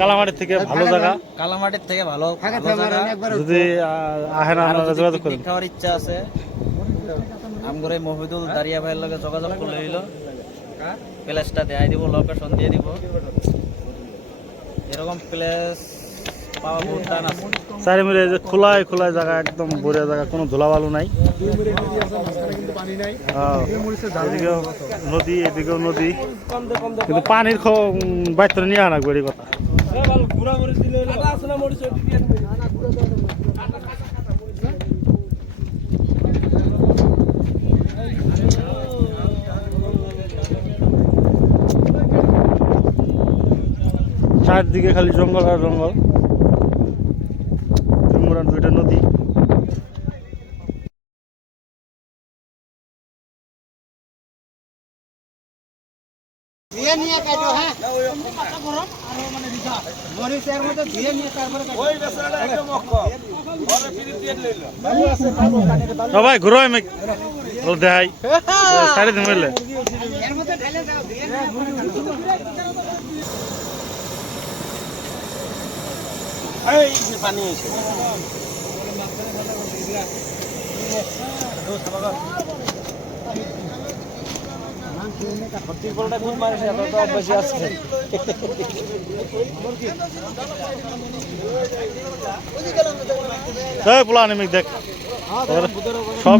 কালামাটির থেকে ভালো জায়গা, কালামাটির থেকে ভালো যদি আহেন আপনারা যোগাযোগ করেন। খাওয়ার ইচ্ছা আছে আমগরে মহিদুল দারিয়া ভাইয়ের লগে যোগাযোগ করলে হইল, প্লেসটা দেখাই দিব, লোকেশন দিয়ে দিব। এরকম প্লেস পাওয়া বহুত টান আছে। চারিমিরে যে খোলায় খোলায় জায়গা, একদম বড়িয়া জায়গা, কোনো ধুলাবালু নাই। এদিকেও নদী, এদিকেও নদী, কিন্তু পানির বাইরে নিয়ে আনা গড়ি কথা। চারদিকে খালি জঙ্গল আর জঙ্গল, দুইটা নদী। ভাই ঘুরো দেখাই সাড়ে দিন মিললে পানি পুলানি দেখ সব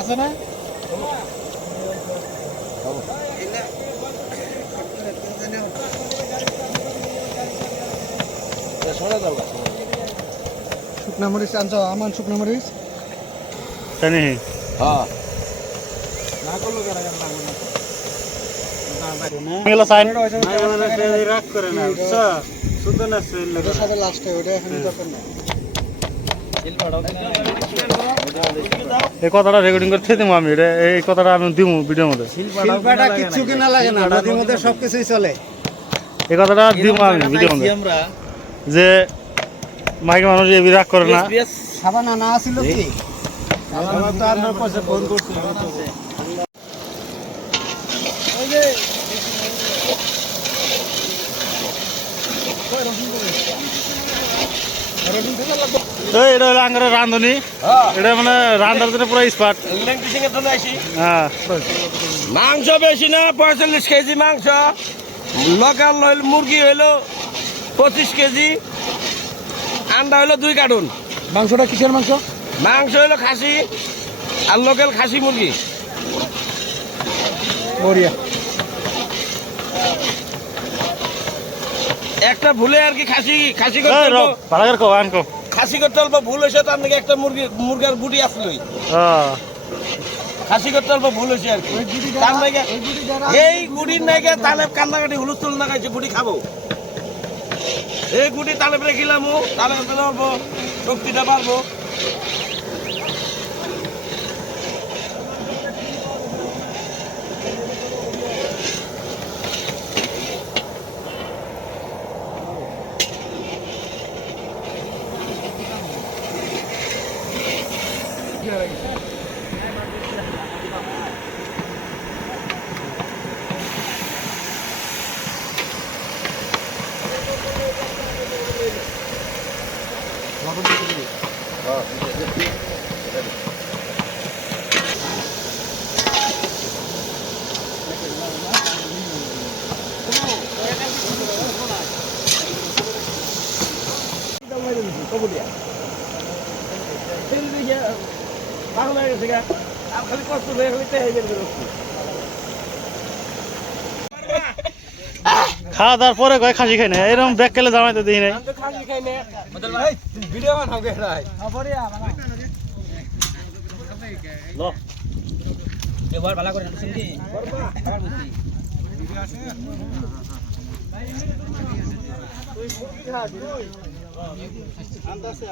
আছে না শুকনা মরিচ আনছো? আমার শুকনা মরিচ জানি হ্যাঁ এগুলো সাইন রাগ করে না শুদ্ধ না সাথে লাস্টে ওটা এখন দরকার না। এই কথাটা রেকর্ডিং করে দিব আমি, এই কথাটা আমি দিব ভিডিওর মধ্যে। শিল্পাটা কিচ্ছু কিনা লাগে না, নদীর মধ্যে সবকিছুই চলে। এই কথাটা দিব আমি ভিডিওর মধ্যে, যে মাইকে মানুষ এ রাগ করে না। সাবান আনা ছিল কি? সাবান তো আর পাশে ফোন করছি। এটা হলো আঙ্গারের রাঁধুনি, এটা মানে রান্নার জন্য পুরো স্পার্ট। মাংস বেশি না, 45 কেজি মাংস। লোকাল হইল মুরগি হইলো 25 কেজি, আন্ডা হইলো 2 কার্টুন। মাংসটা কিসের মাংস? মাংস হইলো খাসি আর লোকাল খাসি মুরগি। বড়িয়া। একটা ভুলে আর কি খাসি খাসি করতে অল্প ভুল হয়েছে, তার নাকি একটা মুরগার গুটি আসলো, খাসি করতে অল্প ভুল হয়েছে আর কি। এই গুটির নাকি তালেব কান্দাকাটি হুলুস্থুল না খাইছে, গুটি খাবো। এই গুটি তালেব রেখিলাম, তালেব অল্প শক্তিটা পারবো। খাওয়া দাওয়ার পরে কয় খাসি খাই না, এরকম ব্যাগ কেলে জামাই তো দিই নাই। আনতাছে